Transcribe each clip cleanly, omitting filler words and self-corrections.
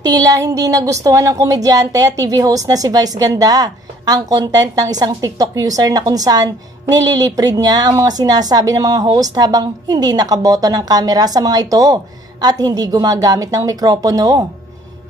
Tila hindi nagustuhan ng komedyante at TV host na si Vice Ganda ang content ng isang TikTok user na kung saan nililiprid niya ang mga sinasabi ng mga host habang hindi nakaboto ng camera sa mga ito at hindi gumagamit ng mikropono.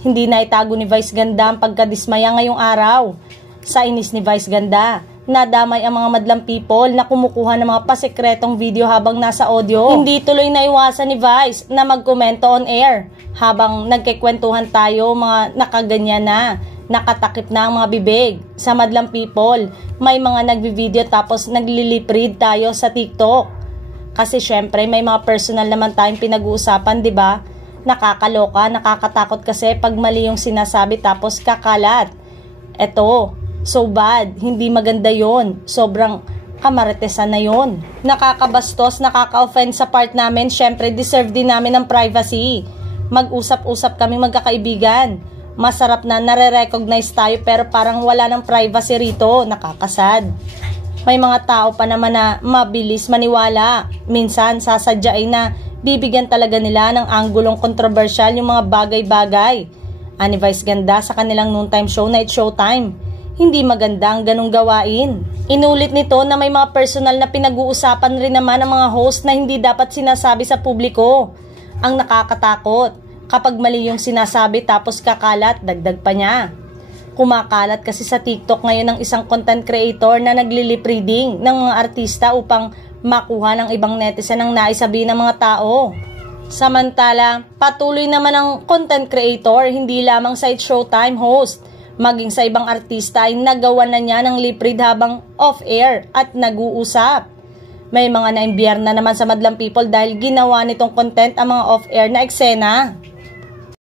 Hindi na itago ni Vice Ganda ang pagkadismaya ngayong araw. Sa inis ni Vice Ganda, nadamay ang mga madlang people na kumukuha ng mga pasekretong video habang nasa audio. Hindi tuloy naiwasan ni Vice na magkomento on air habang nagkikwentuhan tayo mga nakaganyan na, nakatakip na ang mga bibig. Sa madlang people, may mga nagvi-video tapos nagliliprid tayo sa TikTok. Kasi syempre may mga personal naman tayong pinag-uusapan, 'di ba? Nakakaloka, nakakatakot kasi pag mali yung sinasabi tapos kakalat. Eto, so bad, hindi maganda yon. Sobrang kamaritesan na yon. Nakakabastos, nakaka-offend sa part namin. Syempre, deserve din namin ng privacy. Mag-usap-usap kami magkakaibigan. Masarap na nare-recognize tayo pero parang wala ng privacy rito. Nakakasad. May mga tao pa naman na mabilis maniwala. Minsan, sasadyain na bibigyan talaga nila ng anggulong kontrobersyal yung mga bagay-bagay. Ani Vice Ganda sa kanilang noontime show na It's Showtime. Hindi maganda ang ganong gawain. Inulit nito na may mga personal na pinag-uusapan rin naman ng mga host na hindi dapat sinasabi sa publiko. Ang nakakatakot, kapag mali yung sinasabi tapos kakalat, dagdag pa niya. Kumakalat kasi sa TikTok ngayon ng isang content creator na naglilip-reading ng mga artista upang makuha ng ibang netizen ang naisabi ng mga tao. Samantala, patuloy naman ang content creator, hindi lamang sa It's Showtime host, maging sa ibang artista ay nagawa na niya ng lip read habang off-air at nag-uusap. May mga naimbyerna naman sa madlang people dahil ginawa nitong content ang mga off-air na eksena.